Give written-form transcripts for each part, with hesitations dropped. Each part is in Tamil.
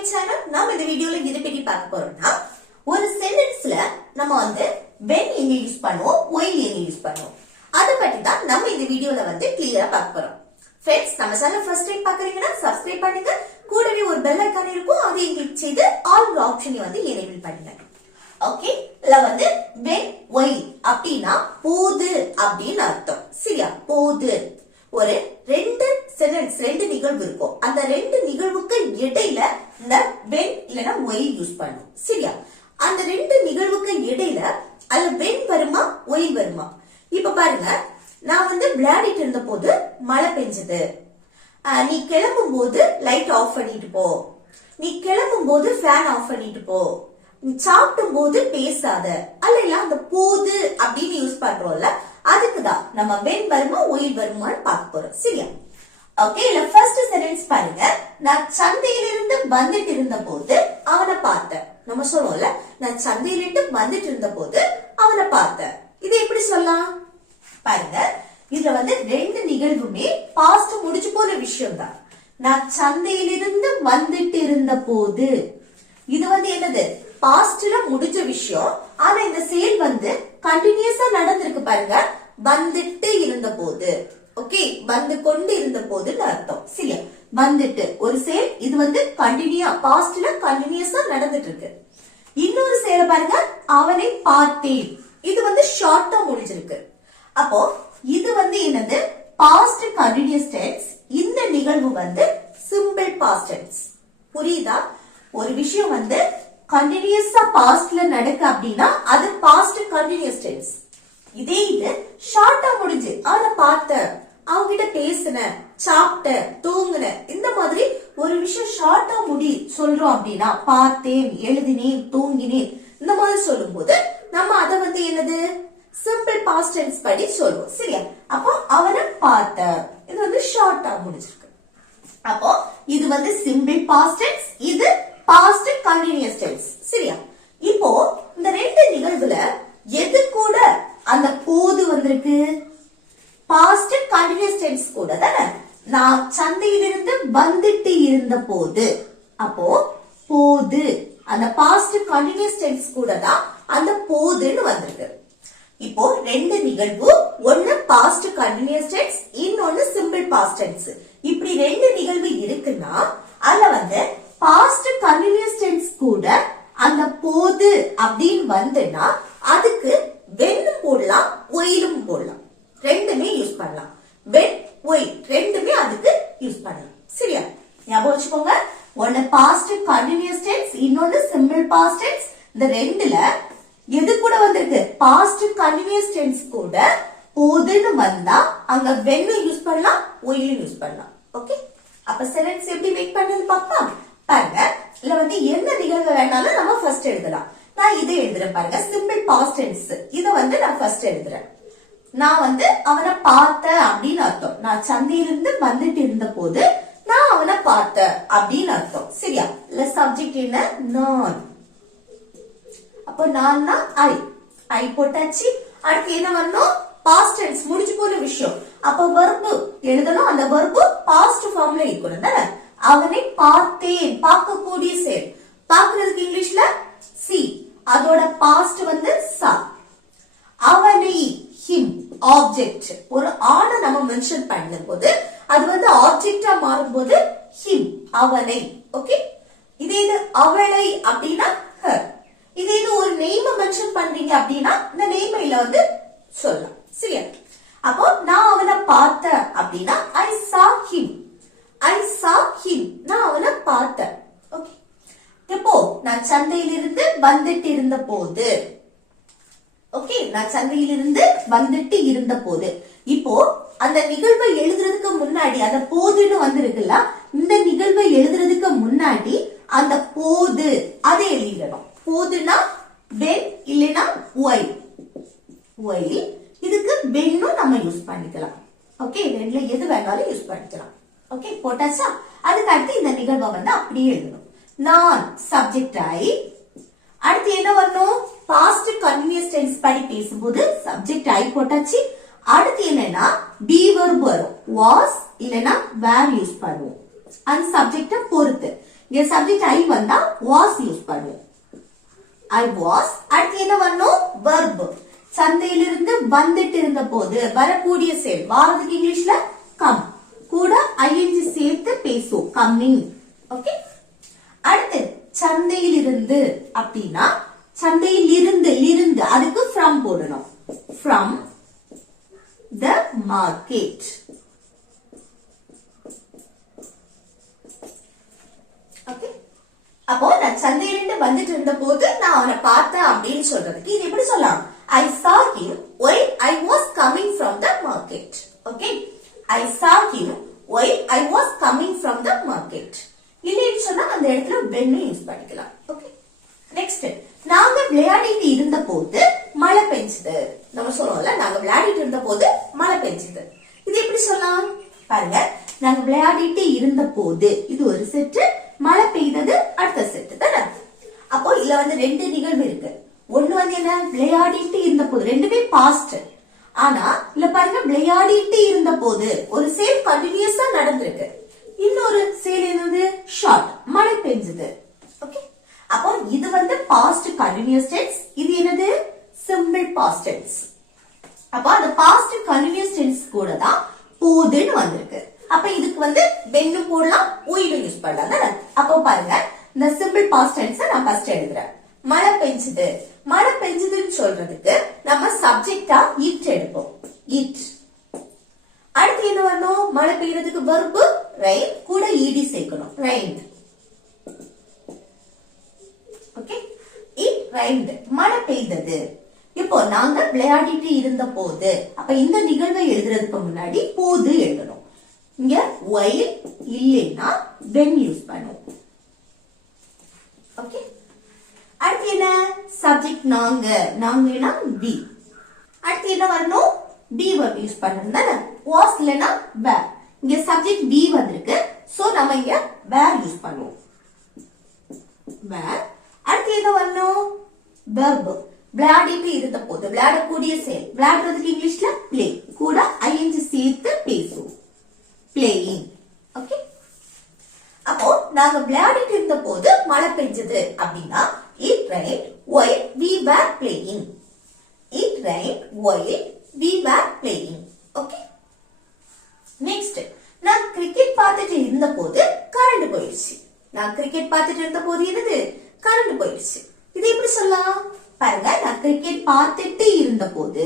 My channel. நாம இந்த வீடியோல இத பத்தி பார்க்க போறோம்னா, ஒரு சென்டென்ஸ்ல நம்ம when எங்க யூஸ் பண்ணுவோம், while எங்க யூஸ் பண்ணுவோம், அத பத்தி தான் நம்ம இந்த வீடியோல கிளியரா பார்க்க போறோம். ஃப்ரெண்ட்ஸ், நம்ம சேனல் ஃபர்ஸ்ட் டைம் பார்க்கறீங்கன்னா சப்ஸ்கிரைப் பண்ணுங்க. கூடவே ஒரு பெல் ஐகான் இருக்கும், அதையும் கிளிக் செய்து ஆல் ஆப்ஷனை எனேபிள் பண்ணுங்க. ஓகே, இல்ல when while அப்படினா போது அப்படின்னு அர்த்தம். சரியா? போது. ஒரு ரெண்டு சென்டென்ஸ், ரெண்டு நிகழ்வு இருக்கும். அந்த ரெண்டு நிகழ்வுக்கு இடையில இந்த when இல்லனா while யூஸ் பண்ணுவோம். சரியா? அந்த ரெண்டு நிகழ்வுக்கு இடையில அல்ல when வருமா while வருமா? இப்ப பாருங்க, நான் விளையாடிட்டு இருந்த போது மழை பெஞ்சது. நீ கிளம்பும் போது லைட் ஆஃப் பண்ணிட்டு போ. நீ கிளம்பும் போது ஃபேன் ஆஃப் பண்ணிட்டு போ. நீ சாப்பிடும் போது பேசாத. அல்ல அந்த போது அப்படின்னு யூஸ் பண்றோம்ல, அதுக்குதான் நம்ம when வருமா while வருமான்னு பார்க்க போறோம். சரியா? ஓகே, இல்ல ஃபர்ஸ்ட் சென்டென்ஸ் பாருங்க. நான் சந்தையிலிருந்து வந்துட்டு இருந்த போது அவனை பார்த்தேன். நம்ம சொல்லுவோம்ல, நான் சந்தையிலிருந்து வந்துட்டு இருந்த போது அவனை பார்த்தேன். இது எப்படி சொல்லலாம் பாருங்க. இதுல ரெண்டு நிகழ்வுமே பாஸ்ட் முடிச்சு போன விஷயம் தான். நான் சந்தையிலிருந்து வந்துட்டு இருந்த போது, இது என்னது, பாஸ்ட்ல முடிஞ்ச விஷயம். ஆனா இந்த செயல் கண்டினியூஸா நடந்திருக்கு பாருங்க. வந்துட்டு இருந்த போது, ஓகே, வந்து கொண்டு இருந்த போதுன்னு அர்த்தம். சரியா? வந்துட்டு ஒரு செயல், இது கண்டினியூ பாஸ்ட்ல கண்டினியூஸா நடந்துட்டு இருக்கு. இன்னொரு செயலை பாருங்க, அவனை பார்த்தேன். இது ஷார்ட்டா முடிஞ்சிருக்கு. அப்போ இது என்னது, பாஸ்ட் கண்டினியூஸ் டென்ஸ். இந்த நிகழ்வு சிம்பிள் பாஸ்ட் டென்ஸ். புரியுதா? ஒரு விஷயம் கண்டினியூஸா பாஸ்ட்ல நடக்கு அப்படின்னா அது பாஸ்ட் கண்டினியூஸ் டென்ஸ். இதே இது ஷார்ட்டா முடிஞ்சு, ஆனா பார்த்த, அவங்கிட்ட பேசின, சாப்பிட்ட, தூங்குன, இந்த மாதிரி ஒரு விஷயம் ஷார்ட்டா முடி சொல்றோம் அப்படின்னா, பார்த்தேன், எழுதினேன், தூங்கினேன், இந்த மாதிரி சொல்லும் போது நம்ம அத என்னது, சிம்பிள் பாஸ்ட் டென்ஸ் படி சொல்லுவோம். சரியா? அப்போ அவனை பார்த்த, இது ஷார்ட்டா முடிஞ்சிருக்கு. அப்போ இது சிம்பிள் பாஸ்ட் டென்ஸ், இது பாஸ்ட் கண்டினியூஸ் டென்ஸ். சரியா? இப்போ இந்த ரெண்டு நிகழ்வுல எது கூட அந்த போது வந்திருக்கு? பாஸ்ட் கண்டினியூஸ் டென்ஸ் கூட தானே. நான் சந்தையிலிருந்து வந்துட்டு இருந்த போது, அப்போ போது அந்த பாஸ்ட் கண்டினியூஸ் டென்ஸ் கூட தான் அந்த போதுன்னு வந்திருக்கு. இப்போ ரெண்டு நிகழ்வு, ஒன்னு பாஸ்ட் கண்டினியூஸ் டென்ஸ், இன்னொன்னு சிம்பிள் பாஸ்ட் டென்ஸ். இப்படி ரெண்டு நிகழ்வு இருக்குன்னா அதுல பாஸ்ட் கண்டினியூஸ் டென்ஸ் கூட அந்த போது அப்படின்னு வந்துன்னா அதுக்கு வென்னும் போடலாம், ஒயிலும் போடலாம். ரெண்டுமே யூஸ் பண்ணலாம். when while ரெண்டுமே அதுக்கு யூஸ் பண்ணலாம். சரியா? ஞாபகம் வச்சுக்கோங்க. ஒன்னு பாஸ்ட் கண்டினியூஸ் டென்ஸ், இன்னொன்னு சிம்பிள் பாஸ்ட் டென்ஸ். இந்த ரெண்டுல எது கூட வந்திருக்கு? பாஸ்ட் கண்டினியூஸ் டென்ஸ் கூட போதுன்னு வந்தா அங்க when யூஸ் பண்ணலாம், while யூஸ் பண்ணலாம். ஓகே, அப்ப சென்டென்ஸ் எப்படி மேக் பண்ணது பாப்பா. பாருங்க, இல்ல எந்த நிகழ்வு வேணாலும் நம்ம ஃபர்ஸ்ட் எழுதலாம். நான் இதை எழுதுறேன் பாருங்க, சிம்பிள் பாஸ்ட் டென்ஸ். இத நான் ஃபர்ஸ்ட் எழுதுறேன். நான் அவனை பார்த்த அப்படின்னு அர்த்தம். நான் சந்தையிலிருந்து வந்துட்டு இருந்த போது நான் அவனை பார்த்த அப்படின்னு அர்த்தம். சரியா? இல்ல சப்ஜெக்ட் என்ன, நான். அப்போ நான் ஐ போட்டாச்சு. அடுத்து என்ன வரணும், பாஸ்ட் டென்ஸ், முடிச்சு போன விஷயம். அப்ப வெர்பு எழுதணும். அந்த வெர்பு பாஸ்ட் ஃபார்ம்ல இருக்கணும் தானே. அவனை பார்த்தேன், பார்க்கக்கூடிய செயல். பார்க்கிறதுக்கு இங்கிலீஷ்ல see, அதோட பாஸ்ட் சா. அவனை, him, ஆப்ஜெக்ட். ஒரு ஆணை நம்ம மென்ஷன் பண்ணும் போது அது ஆப்ஜெக்டா மாறும் போது him, அவனை. ஓகே, இதே இது அவளை அப்படின்னா her. இதே இது ஒரு நேம் மென்ஷன் பண்றீங்க அப்படின்னா இந்த நேம்ல சொல்லலாம். சரியா? அப்போ நான் அவனை பார்த்த அப்படின்னா I saw him. I saw him, நான் அவனை பார்த்தேன். ஓகே, இப்போ நான் சந்தையிலிருந்து வந்துட்டு இருந்த போது, ஓகே, நான் சந்தையிலிருந்து வந்துட்டு இருந்த போது. இப்போ அந்த நிகழ்வை எழுதுறதுக்கு முன்னாடி அந்த போதுன்னு வந்திருக்குல்ல, இந்த நிகழ்வை எழுதுறதுக்கு முன்னாடி அந்த போது அதை எழுதிடணும். போதுன்னா when இல்லைன்னா while. while இதுக்கு whenனும் நம்ம யூஸ் பண்ணிக்கலாம். ஓகே, ரெண்டுல எது வேணாலும் யூஸ் பண்ணிக்கலாம். ஓகே, போட்டாச்சா? அதுக்கு அடுத்து இந்த நிகழ்வை அப்படியே எழுதணும். நான் சப்ஜெக்ட் ஐ. அடுத்து என்ன வரணும், பாஸ்ட் கண்டினியூஸ் டென்ஸ் படி பேசும்போது சப்ஜெக்ட் ஐ போட்டாச்சு. அடுத்து என்னன்னா பி வெர்ப் வரும். வாஸ் இல்லனா வேர் யூஸ் பண்ணுவோம். அந்த சப்ஜெக்ட பொறுத்து. இங்க சப்ஜெக்ட் ஐ வந்தா was யூஸ் பண்ணுவோம். I was. அடுத்து என்ன வரணும்? verb. சந்தையிலிருந்து வந்துட்டு இருந்த போது வரக்கூடிய செயல் வாரதுக்கு இங்கிலீஷ்ல come. கூட ing சேர்த்து பேசும் coming. ஓகே. அடுத்து சந்தையிலிருந்து அப்படின்னா சந்தையிலிருந்து இருந்து அதுக்கு from போடணும். From the market. ஓகே. அப்போ நான் சந்தையிலிருந்து வந்துட்டு இருந்த போது நான் அவனை பார்த்தேன் அப்படின்னு சொல்றதுக்கு இது எப்படி சொல்லலாம்? I saw him while I was coming from the market. Okay? I saw him while I was coming from the market. இல்லைன்னு சொன்னா அந்த இடத்துல when யூஸ் பண்ணிக்கலாம். ஓகே. நெக்ஸ்ட் நாங்க விளையாடிட்டு இருந்த போது மழை பெஞ்சது. நம்ம சொல்றோம்ல நாங்க விளையாடிட்டு இருந்த போது மழை பெஞ்சது. இது எப்படி சொல்லலாம்? பாருங்க, நாங்க விளையாடிட்டு இருந்த போது இது ஒரு செட்டு, மழை பெய்தது அடுத்த செட்டு தானே. அப்போ இதுல வந்து ரெண்டு நிகழ்வு இருக்கு. ஒண்ணு வந்து என்ன? விளையாடிட்டு இருந்த போது, ரெண்டுமே பாஸ்ட். ஆனா இல்ல பாருங்க, விளையாடிட்டு இருந்த போது ஒரு செயல் கண்டினியூஸா நடந்திருக்கு. இன்னொரு செயல் என்னது? ஷார்ட், மழை பெஞ்சது. ஓகே. அப்போ இது வந்து பாஸ்ட் கண்டினியூஸ் டென்ஸ், இது என்னது? Simple past tense. அப்போ அந்த பாஸ்ட் கண்டினியூஸ் டென்ஸ் கூட தான் போதுன்னு வந்திருக்கு. அப்ப இதுக்கு வந்து வென்னு போடலாம், உயிரும் யூஸ் பண்ணலாம். அப்போ பாருங்க, இந்த சிம்பிள் பாஸ்ட் டென்ஸ் நான் ஃபர்ஸ்ட் எழுதுறேன். மழை பெஞ்சது. மழை பெஞ்சதுன்னு சொல்றதுக்கு நம்ம சப்ஜெக்டா இட் எடுப்போம். இட். அடுத்து என்ன வரணும்? மழை பெய்யறதுக்கு verb rain, கூட ed சேர்க்கணும். rained. ஓகே. it rained. மழை பெய்தது. இப்போ நாங்க விளையாடிட்டு இருந்த போது, அப்ப இந்த நிகழ்வை எழுதுறதுக்கு முன்னாடி போது எழுதணும். இங்க while இல்லைன்னா when யூஸ் பண்ணுவோம். ஓகே. அடுத்து என்ன? சப்ஜெக்ட் நாங்க. நாங்கன்னா we. அடுத்து என்ன வரணும்? be verb யூஸ் பண்ணணும் தானே. was இல்லனா were. இங்க சப்ஜெக்ட் be வந்திருக்கு. சோ நம்ம இங்க were யூஸ் பண்ணுவோம். were. அடுத்து என்ன வரணும்? verb. விளையாடிட்டு இருந்த போது விளையாடக்கூடிய செயல். விளையாடுறதுக்கு இங்கிலீஷ்ல play, கூட ing சேர்த்து பேசும். playing. ஓகே. அப்போ நாங்க விளையாடிட்டு இருந்த போது மழை பெஞ்சது அப்படின்னா it rained while we were playing. It rained while we were playing. Okay. Next, நான் கிரிக்கெட் பார்த்துட்டு இருந்த போது கரண்ட் போயிடுச்சு. நான் கிரிக்கெட் பார்த்துட்டு இருந்த போது என்னது? கரண்ட் போயிடுச்சு. இது எப்படி சொல்லலாம்? பாருங்க, நான் கிரிக்கெட் பார்த்துட்டு இருந்த போது,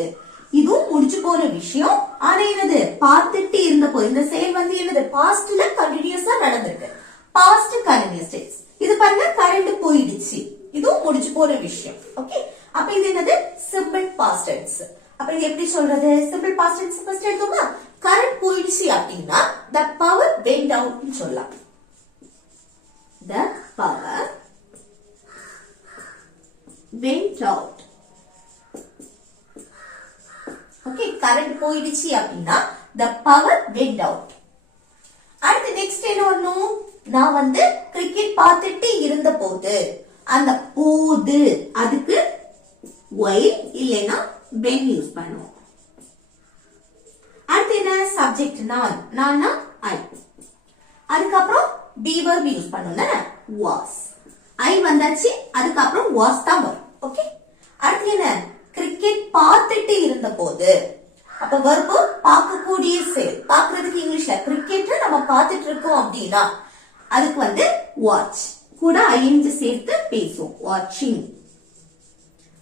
இதுவும் முடிச்சு போற விஷயம். ஆனா என்னது? பார்த்துட்டு இருந்த போது இந்த செயல் வந்து என்னது? பாஸ்ட்ல கண்டினியூஸா நடந்திருக்கு. Past continuous tense. இது பாருங்க, கரண்ட் போயிடுச்சு, இதுவும் முடிச்சு போற விஷயம். ஓகே. அப்ப இது என்னது? Simple past tense. அப்ப இது எப்படி சொல்றது? சிம்பிள் பாஸ்ட் டென்ஸ் ஃபர்ஸ்ட் எடுத்தோமா? கரண்ட் போயிடுச்சு அப்படின்னா the power went out ன்னு சொல்லலாம். the power went out. Okay. Current போயிடுச்சு அப்படின்னா the power went out. அடுத்து நெக்ஸ்ட் என்ன வரணும்? நான் வந்து கிரிக்கெட் பார்த்துட்டு இருந்த போது, அந்த போது அதுக்கு while இல்லைன்னா when யூஸ் பண்ணுவோம். அடுத்து என்ன? சப்ஜெக்ட் நான். நான்னா I. அதுக்கப்புறம் be verb யூஸ் பண்ணுவோம். was. I வந்தாச்சு, அதுக்கப்புறம் was தான் வரும். ஓகே. அடுத்து என்ன? கிரிக்கெட் பார்த்துட்டு இருந்த போது, அப்ப verb பார்க்கக்கூடிய செயல். பார்க்கிறதுக்கு இங்கிலீஷ்ல கிரிக்கெட் நம்ம பார்த்துட்டு இருக்கோம் அப்படின்னா அதுக்கு வந்து watch, கூட ing சேர்த்து பேசும். watching.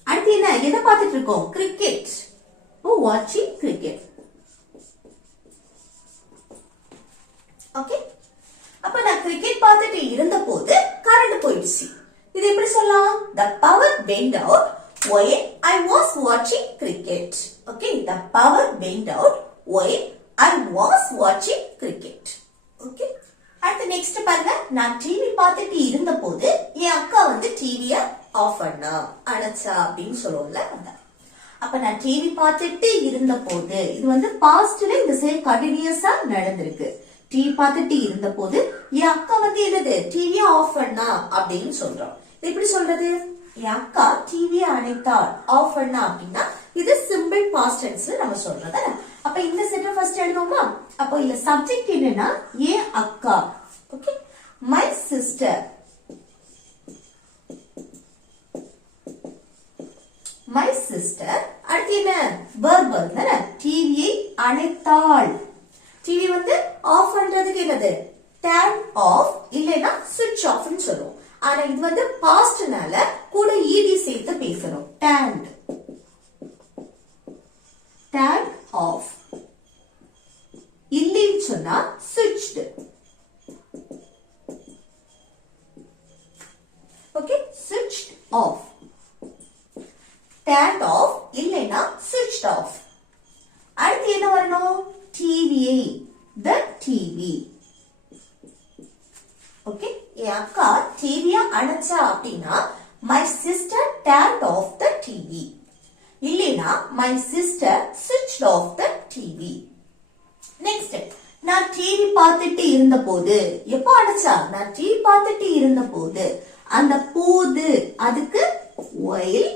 அடுத்து என்ன? எதை பார்த்துட்டு இருக்கோம்? கிரிக்கெட். watching cricket. ஓகே. அப்ப நான் கிரிக்கெட் பார்த்துட்டு இருந்த போது கரண்ட் போயிடுச்சு. இது எப்படி சொல்லலாம்? the power went out while I was watching cricket. Okay, the power went out while I was watching cricket. Okay. அடுத்து நெக்ஸ்ட் பாருங்க, நான் டிவி பார்த்துட்டு இருந்த போது என் அக்கா வந்து டிவிய ஆஃப் பண்ணா, அணைச்சா அப்படின்னு சொல்லுவோம்ல. அப்ப நான் டிவி பார்த்துட்டு இருந்த போது இது வந்து பாஸ்ட்ல இந்த செயல் கண்டினியூஸா நடந்திருக்கு. டிவி பார்த்துட்டு இருந்த போது என் அக்கா வந்து என்னது? டிவிய ஆஃப் பண்ணா அப்படின்னு சொல்றோம். எப்படி சொல்றது? என் அக்கா டிவிய அணைத்தாள், ஆஃப் பண்ணா அப்படின்னா இது சிம்பிள் பாஸ்ட் டென்ஸ் நம்ம சொல்றது. அப்ப இந்த சென்டென்ஸ் ஃபர்ஸ்ட் எழுதுவோமா? அப்போ இல்ல சப்ஜெக்ட் என்னன்னா என் அக்கா. ஓகே. My sister. அணைத்தாள். டிவி வந்து ஆஃப் பண்றதுக்கு என்னது turn off இல்லனா switch off னு சொல்லுவோம். ஆனா இது வந்து பாஸ்ட்னால கூட ed சேர்த்து பேசணும். turned off. இல்லைன்னு சொன்னா switched. Okay, switched off. turned off இல்லைனா switched off. அடுத்து என்ன வரணும்? TV, the TV. ஓகே, என் அக்கா டிவிய அணைச்சா அப்படின்னா my sister turned off the TV. இல்லைனா my sister switched off the TV. Next, நான் டிவி பார்த்துட்டு இருந்த போது, எப்போ அணைச்சா? நான் டிவி பார்த்துட்டு இருந்த போது. அந்த போது அதுக்கு while,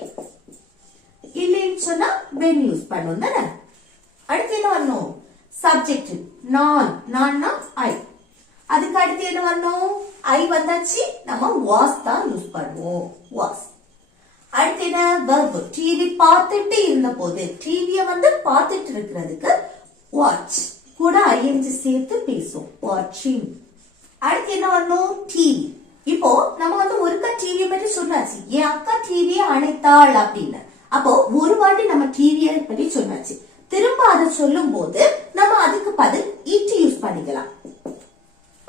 இல்லைன்னு சொன்னா when யூஸ் பண்ணுவோம் தானே. அடுத்து என்ன வரணும்? சப்ஜெக்ட் நான்னா I. அதுக்கு அடுத்து என்ன வரணும்? I வந்தாச்சு, நம்ம was தான் யூஸ் பண்ணுவோம். was. அடுத்து என்ன? verb. டிவி பார்த்துட்டு இருந்த போது, டிவிய வந்து பார்த்துட்டு இருக்கிறதுக்கு watch கூட ing சேர்த்து பேசும். watching. அடுத்து என்ன வரணும்? டிவி. இப்போ நம்ம வந்து ஒருக்கா டிவியை பற்றி சொன்னாச்சு, என் அக்கா டிவியை அணைத்தாள் அப்படின்னு. அப்போ ஒரு வாட்டி நம்ம டிவியை பற்றி சொன்னாச்சு, திரும்ப அதை சொல்லும் போது நம்ம அதுக்கு பதில் it யூஸ் பண்ணிக்கலாம்.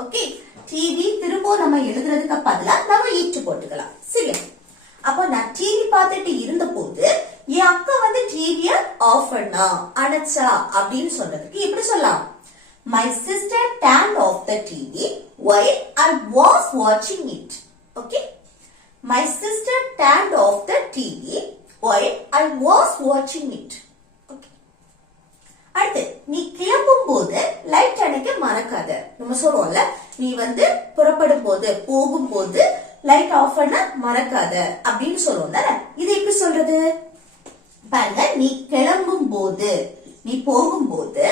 ஓகே, டிவி திரும்ப நம்ம எழுதுறதுக்கு பதிலா நம்ம it போட்டுக்கலாம். சரி, அப்போ நான் டிவி பார்த்துட்டு இருந்த போது என் அக்கா வந்து டிவிய ஆஃப் பண்ணா, அணைச்சா அப்படின்னு சொல்றதுக்கு எப்படி சொல்லலாம்? My sister turned off the TV while I was watching it. Okay, my sister turned off the TV while I was watching it. Okay. அடுத்து, நீ கிளம்பும் போது லைட் அணைக்க மறக்காத. நம்ம சொல்றோம்ல, நீ வந்து புறப்படும் போது, போகும் போது லைட் ஆஃப் பண்ண மறக்காத அப்படின்னு சொல்லுவோம் தானே. இது எப்படி சொல்றது? பாருங்க, நீ கிளம்பும் போது, நீ போகும்போது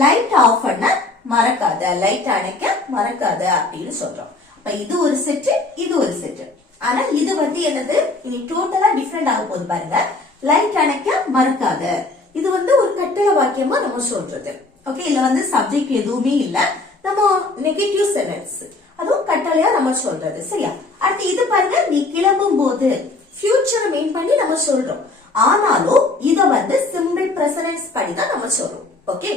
லைட் ஆஃப் பண்ண மறக்காத, லைட் அணைக்க மறக்காத அப்படின்னு சொல்றோம். அப்ப இது ஒரு செட், இது ஒரு செட். ஆனா இது வந்து என்னது? இனி டோட்டலா டிஃபரெண்ட் ஆக போகுது. பாருங்க, லைட் அணைக்க மறக்காத, இது வந்து ஒரு கட்டளை வாக்கியமா நம்ம சொல்றது. ஓகே, இதுல வந்து சப்ஜெக்ட் எதுவுமே இல்ல, நம்ம நெகட்டிவ் சென்டென்ஸ், அதுவும் கட்டளையா நம்ம சொல்றது. சரியா? அடுத்து இது பாருங்க, நீ கிளம்பும் போது ஃபியூச்சரை மெயின் பண்ணி நம்ம சொல்றோம். ஆனாலும் இத வந்து சிம்பிள் பிரசன்ஸ் படி தான் நம்ம சொல்றோம். ஓகே,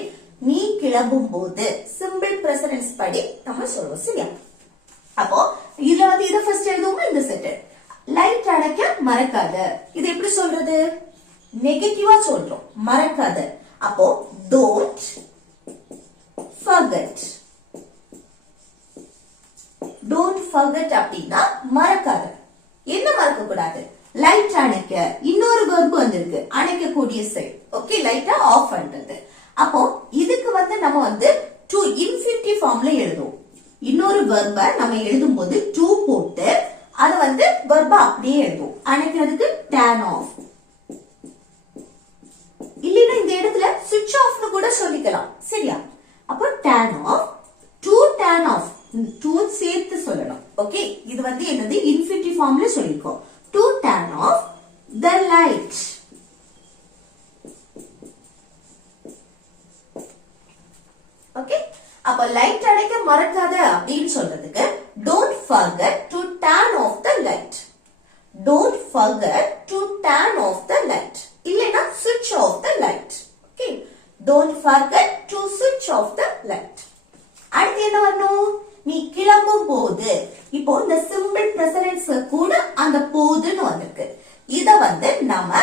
நீ கிளம்பும் போது சிம்பிள் பிரசன்ஸ் படி நம்ம சொல்றோம். சரியா? அப்போ இதுல வந்து இத ஃபர்ஸ்ட் எழுதுவோமா? இந்த செட் லைட் அணைக்க மறக்காத, இது எப்படி சொல்றது? நெகட்டிவா சொல்றோம், மறக்காத. அப்போ don't forget. don't forget அப்படின்னா மறக்காத. என்ன மறக்க கூடாது? லைட் அணைக்க. இன்னொரு verb வந்திருக்கு, அணைக்க கூடிய செயல். ஓகே, லைட்டா ஆஃப் பண்றது. அப்போ இதுக்கு வந்து நம்ம வந்து to infinitive ஃபார்ம்ல எழுதுவோம். இன்னொரு verb நம்ம எழுதும் போது to போட்டு அத வந்து verb அப்படியே எழுதுவோம். அணைக்கிறதுக்கு turn off. இல்லைன்னா இந்த இடத்துல switch off னு கூட சொல்லிக்கலாம். சரியா? அப்போ turn off, to turn off, to சேர்த்து சொல்லணும். ஓகே, இது வந்து என்னது? infinitive ஃபார்ம்ல சொல்லிருக்கோம். to turn off the light. Okay, அப்ப லைட் அணைக்க மறக்காத அப்படின்னு சொல்றதுக்கு don't forget to turn off the light. don't forget to turn off the light. இல்லைன்னா switch off the light. Okay, don't forget to switch off the light. அடுத்து என்ன வரணும்? நீ கிளம்பும் போது. இப்போ இந்த சிம்பிள் பிரசன்ஸ் கூட அந்த போதுன்னு வந்திருக்கு. இத வந்து நம்ம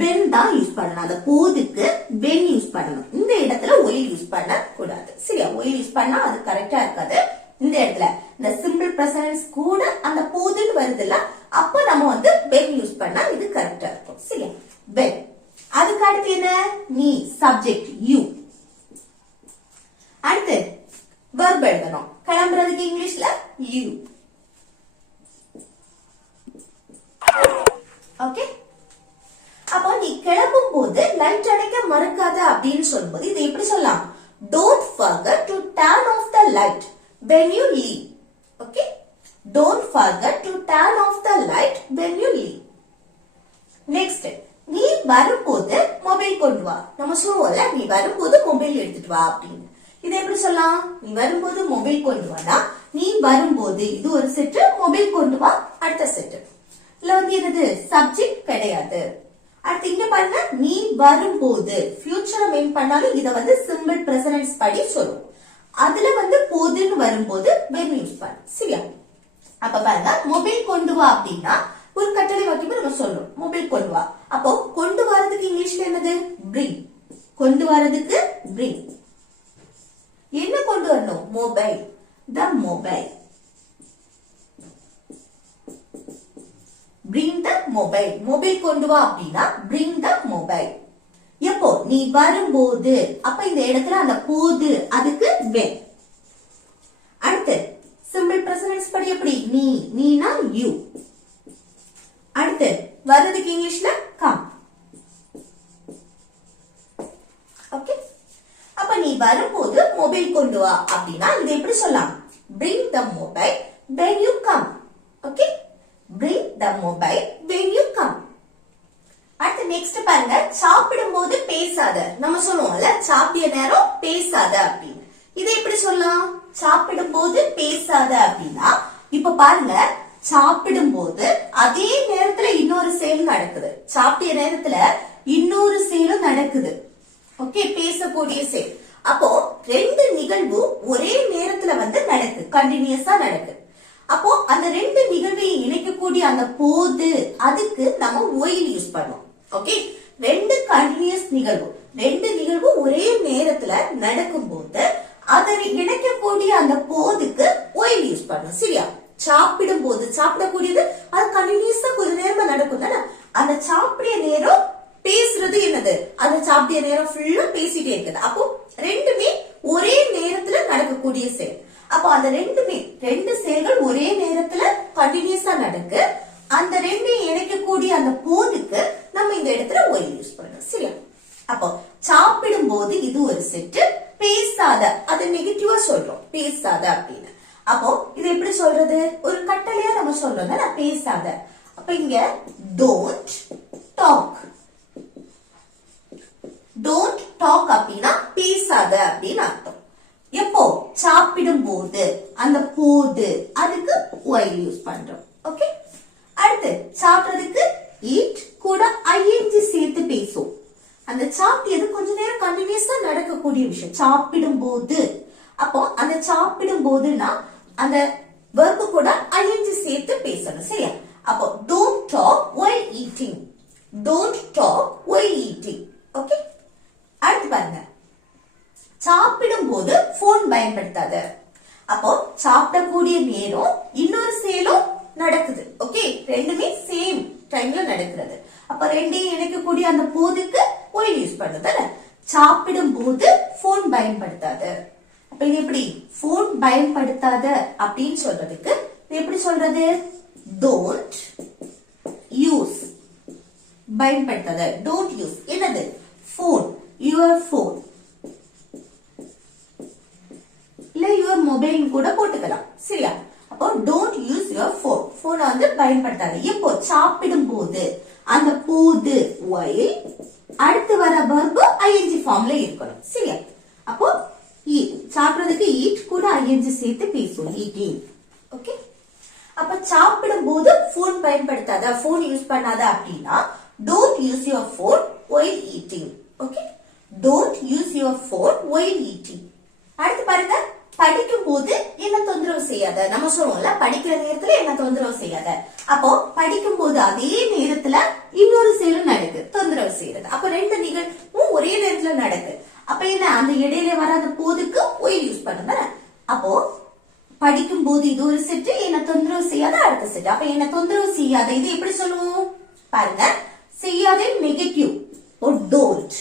when தான் யூஸ் பண்ணணும். அந்த போதுக்கு when யூஸ் பண்ணணும். இந்த இடத்துல will யூஸ் பண்ண கூடாது. சரியா? will யூஸ் பண்ணா அது கரெக்டா இருக்காது. இந்த இடத்துல இந்த சிம்பிள் பிரசன்ஸ் கூட அந்த போதுன்னு வருதுல்ல, அப்ப நம்ம வந்து when யூஸ் பண்ணா இது கரெக்டா இருக்கும். சரியா? when. அதுக்கு அடுத்து என்ன? நீ சப்ஜெக்ட் you. அடுத்து verb எழுதணும். கிளம்புறதுக்கு இங்கிலீஷ்ல you. ஓகே, அப்போ நீ கிளம்பும் போது லைட் அணைக்க மறக்காத அப்படின்னு சொல்லும்போது இதை எப்படி சொல்லலாம்? don't forget to turn off the light when you leave. Okay, don't forget to turn off the light when you leave. Next, நீ வரும்போது மொபைல் கொண்டு வா. நம்ம சொல்லுவோம்ல நீ வரும்போது மொபைல் எடுத்துட்டு வா அப்படின்னு. இது எப்படி சொல்லலாம்? நீ வரும்போது மொபைல் கொண்டு வானா, நீ வரும்போது இது ஒரு செட்டு, மொபைல் கொண்டு வா அடுத்த செட்டு. இதுல வந்து என்னது சப்ஜெக்ட் கிடையாது. அடுத்து இங்க பாருங்க, நீ வரும்போது ஃபியூச்சரை மெயின் பண்ணாலும் இத வந்து சிம்பிள் பிரசன்ட் படி சொல்லுவோம். அதுல வந்து போதுன்னு வரும்போது வென் யூஸ் பண்ணு. சரியா? அப்ப பாருங்க, மொபைல் கொண்டு வா அப்படின்னா ஒரு கட்டளை வாக்கியம் நம்ம சொல்றோம், மொபைல் கொண்டு வா. அப்போ கொண்டு வரதுக்கு இங்கிலீஷ்ல என்னது? bring. கொண்டு வரதுக்கு bring. என்ன கொண்டு வரணும்? Mobile. the mobile. bring the mobile. Mobile கொண்டு வா அப்படின்னா bring the mobile. எப்போ? நீ வரும்போது. அப்ப இந்த இடத்துல அந்த போது அதுக்கு when. அடுத்து சிம்பிள் பிரசன்ட் படி எப்படி? நீ, நீனா you. அடுத்து வரதுக்கு இங்கிலீஷ்ல come. ஓகே? அப்ப நீ வரும்போது மொபைல் கொண்டு வா அப்படின்னா இது எப்படி சொல்லலாம்? bring the mobile when you come. Okay? bring the mobile when you come. அடுத்து நெக்ஸ்ட் பாருங்க, சாப்பிடும்போது பேசாத. நம்ம சொல்லுவோம்ல சாப்பிட்ட நேரம் பேசாத அப்படின்னு. இதை எப்படி சொல்லலாம்? சாப்பிடும்போது பேசாத அப்படின்னா இப்ப பாருங்க, சாப்பிடும்போது அதே நேரத்துல இன்னொரு செயல் நடக்குது. சாப்பிட்ட நேரத்துல இன்னொரு செயலும் நடக்குது. ஓகே, பேசக்கூடிய செயல். அப்போ ரெண்டு நிகழ்வு ஒரே நேரத்துல வந்து நடக்கு, கண்டினியூஸா நடக்கு. அப்போ அந்த ரெண்டு நிகழ்வையும் இணைக்கக்கூடிய அந்த போது அதுக்கு நம்ம ஒயில் யூஸ் பண்ணுவோம். ஓகே, ரெண்டு கண்டினியூஸ் நிகழ்வு, ரெண்டு நிகழ்வு ஒரே நேரத்துல நடக்கும் போது அதை இணைக்கக்கூடிய அந்த போதுக்கு ஒயில் யூஸ் பண்ணும். சரியா? சாப்பிடும் போது, சாப்பிடக்கூடியது அது கண்டினியூஸா கொஞ்ச நேரமா நடக்கும் தானே. அந்த சாப்பிட நேரம் பேசுறது என்னது? அந்த சாப்பிட்ட நேரம் ஃபுல்லா பேசிட்டே இருக்குது. அப்போ ரெண்டுமே ஒரே நேரத்துல நடக்கக்கூடிய செயல். அப்போ அந்த ரெண்டுமே, ரெண்டு செயல்கள் ஒரே நேரத்துல கண்டினியூஸா நடக்கு. அந்த ரெண்டையும் இணைக்கக்கூடிய அந்த போதுக்கு நம்ம இந்த இடத்துல ஒயில் யூஸ் பண்ணணும். சரியா? அப்போ சாப்பிடும் போது இது ஒரு செட்டு, பேசாத அது நெகட்டிவா சொல்றோம், பேசாத அப்படின்னு. அப்போ இது எப்படி சொல்றது? ஒரு கட்டளையா நம்ம சொல்றோம், பேசாத. அப்ப இங்க டோன்ட் டாக். டோன்ட் டாக் அப்படின்னா பேசாத அப்படின்னு அர்த்தம். எப்போ? சாப்பிடும் போது அந்த போது அதுக்கு ஒயில் யூஸ் பண்றோம். ஓகே, அடுத்து சாப்பிடுறதுக்கு ஈட் கூட ஐஎன்ஜி சேர்த்து பேசும். அந்த சாப்பிட்டது கொஞ்ச நேரம் கண்டினியூஸா நடக்கக்கூடிய விஷயம், சாப்பிடும் போது. அப்போ அந்த சாப்பிடும் போதுன்னா அந்த வெர்பு கூட ஐஎன்ஜி சேர்த்து பேசணும். சரியா? அப்போ don't talk while eating. Don't talk while eating. Okay, அடுத்து பாருங்க, சாப்பிடும் போது போன் பயன்படுத்தாத. அப்போ சாப்பிடக்கூடிய நேரம் இன்னொரு செயலும் நடக்குது. ஓகே, ரெண்டுமே சேம் டைம்ல நடக்கிறது. அப்ப ரெண்டையும் இணைக்கக்கூடிய அந்த போதுக்கு ஒயில் யூஸ் பண்ணுது. சாப்பிடும் போது போன் பயன்படுத்தாத. அப்ப இது எப்படி? போன் பயன்படுத்தாத அப்படின்னு சொல்றதுக்கு எப்படி சொல்றது? Don't use. பயன்படுத்தாத, டோன்ட் யூஸ். என்னது? Phone, your phone. இல்ல யுவர் மொபைல் கூட போட்டுக்கலாம். சரியா? அப்போ டோன்ட் யூஸ் யுவர் போன். போனை வந்து பயன்படுத்தாது. இப்போ சாப்பிடும் போது அந்த போது while, அடுத்து வர verb ing ஃபார்ம்ல இருக்கணும். சரியா? அப்போ சாப்பிடுறதுக்கு eat கூட ing சேர்த்து பேசும், eating. ஓகே, அப்ப சாப்பிடும் போது போன் பயன்படுத்தாத, போன் யூஸ் பண்ணாத அப்படின்னா don't use your phone while eating. Okay, don't use your phone while eating. அடுத்து பாருங்க, படிக்கும் போது என்ன தொந்தரவு செய்யாத. நம்ம சொல்லுவோம்ல படிக்கிற நேரத்துல என்ன தொந்தரவு செய்யாத. அப்போ படிக்கும் போது அதே நேரத்துல இன்னொரு செயலும் நடக்கு, தொந்தரவு செய்யறது. அப்ப ரெண்டு நிகழ்வும் ஒரே நேரத்துல நடக்கு. அப்ப என்ன? அந்த இடையில வராத போதுக்கு ஒயில் யூஸ் பண்ணுங்க. அப்போ படிக்கும் போது இது ஒரு செட்டு, என்ன தொந்தரவு செய்யாத அடுத்த செட்டு. அப்ப என்ன தொந்தரவு செய்யாத இது எப்படி சொல்லுவோம்? பாருங்க, செய்யாதே நெகட்டிவ். டோன்ட்.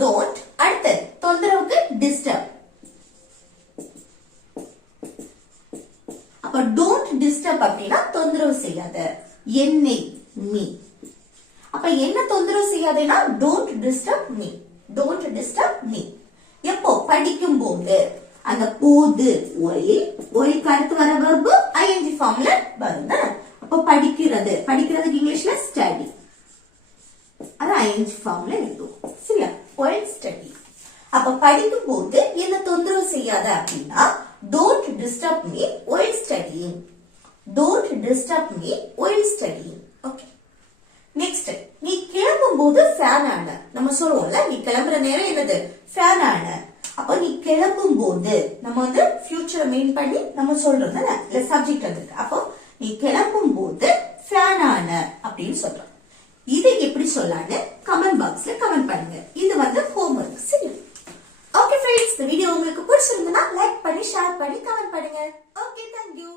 டோன்ட். அடுத்து தொந்தரவுக்கு டிஸ்டர்ப். அப்ப டோன்ட் டிஸ்டர்ப் அப்படின்னா தொந்தரவு செய்யாத. என்னை, மீ. அப்ப என்ன தொந்தரவு செய்யாதேனா don't disturb me. Don't disturb me. எப்போ? படிக்கும் போது அந்த போது ஒயில், ஒயிலுக்கு அடுத்து வர verb ing ஃபார்ம்ல வருது. அப்ப படிக்கிறது, படிக்கிறதுக்கு இங்கிலீஷ்ல ஸ்டடி, அது ing ing ஃபார்ம்ல எழுதுவோம். சரியா? while studying. அப்ப படிக்கும் போது என்ன தொந்தரவு செய்யாத அப்படின்னா don't disturb me while studying. don't disturb me while studying. Okay. Next, நீ கிளம்பும் போது ஃபேன் ஆன. நம்ம சொல்லுவோம்ல, நீ கிளம்புற நேரம் என்னது? ஃபேன் ஆன. அப்ப நீ கிளம்பும் போது நம்ம வந்து ஃபியூச்சரை மெயின் பண்ணி நம்ம சொல்றோம் தானே, இல்ல சப்ஜெக்ட் வந்துருக்கு. அப்போ நீ கிளம்பும் போது ஃபேன் ஆன அப்படின்னு சொல்றோம். இதை எப்படி சொல்லலான்னு கமெண்ட் பாக்ஸ்ல கமெண்ட் பண்ணுங்க. இது வந்து ஹோம்வொர்க். சரி? ஓகே ஃப்ரெண்ட்ஸ், இந்த வீடியோ உங்களுக்கு பிடிச்சிருந்தா லைக் பண்ணி, ஷேர் பண்ணி, கமெண்ட் பண்ணுங்க. Okay, thank you.